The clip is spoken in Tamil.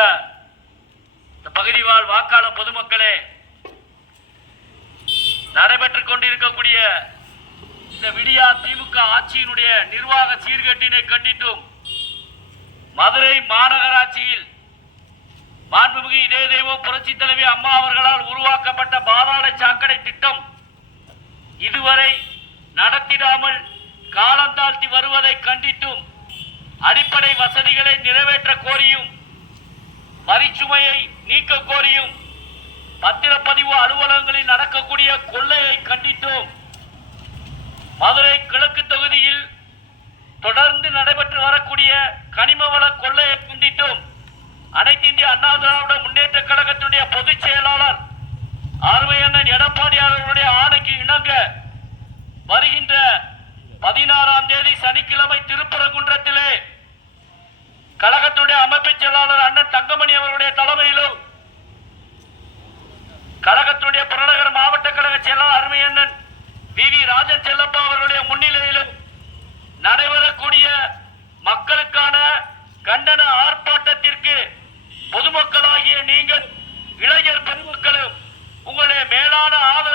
இந்த பகுதி வாழ் வாக்காளர் பொதுமக்களே, நடைபெற்றுக் கொண்டிருக்கக்கூடிய இந்த விடியா திமுக ஆட்சியினுடைய நிர்வாக சீர்கேட்டினை கண்டித்தும் மதுரை மாநகராட்சியில் மாண்புமிகு இதே தெய்வம் புரட்சி தலைவி அம்மா அவர்களால் உருவாக்கப்பட்ட பாதாள சாக்கடை திட்டம் இதுவரை நடத்திடாமல் காலந்தாழ்த்தி வருவதை கண்டித்தும் அடிப்படை வசதிகளை நிறைவேற்ற கோரியும் வரிச்சுமையை நீக்க கோரியும் பத்திரப்பதிவு அலுவலகங்களில் நடக்கக்கூடிய கொள்ளையை கண்டித்தும் மதுரை கிழக்கு தொகுதியில் தொடர்ந்து நடைபெற்று வரக்கூடிய கனிம வள கொள்ளையை கண்டித்தும் அனைத்து இந்திய அண்ணா திராவிட முன்னேற்ற கழகத்தினுடைய பொதுச் செயலாளர் அருமையண்ணன் எடப்பாடி அவர்களுடைய ஆணைக்கு இணங்க வருகின்ற 16ஆம் தேதி சனிக்கிழமை திருப்பரங்குன்றத்திலே கழகத்துடைய அமைப்பு செயலாளர் அண்ணன் தங்கமணி அவர்களுடைய தலைமையிலும் கழகத்துடைய புறநகர மாவட்ட கழக செயலாளர் அருமையண்ணன் வி ராஜன் செல்லப்பா அவர்களுடைய முன்னிலையிலும் நடைபெறக்கூடிய மக்களுக்கான கண்டன ஆர்ப்பாட்டத்திற்கு பொதுமக்களாகிய நீங்கள் இளைஞர் பெருமக்களும் உங்களுடைய மேலான ஆதரவு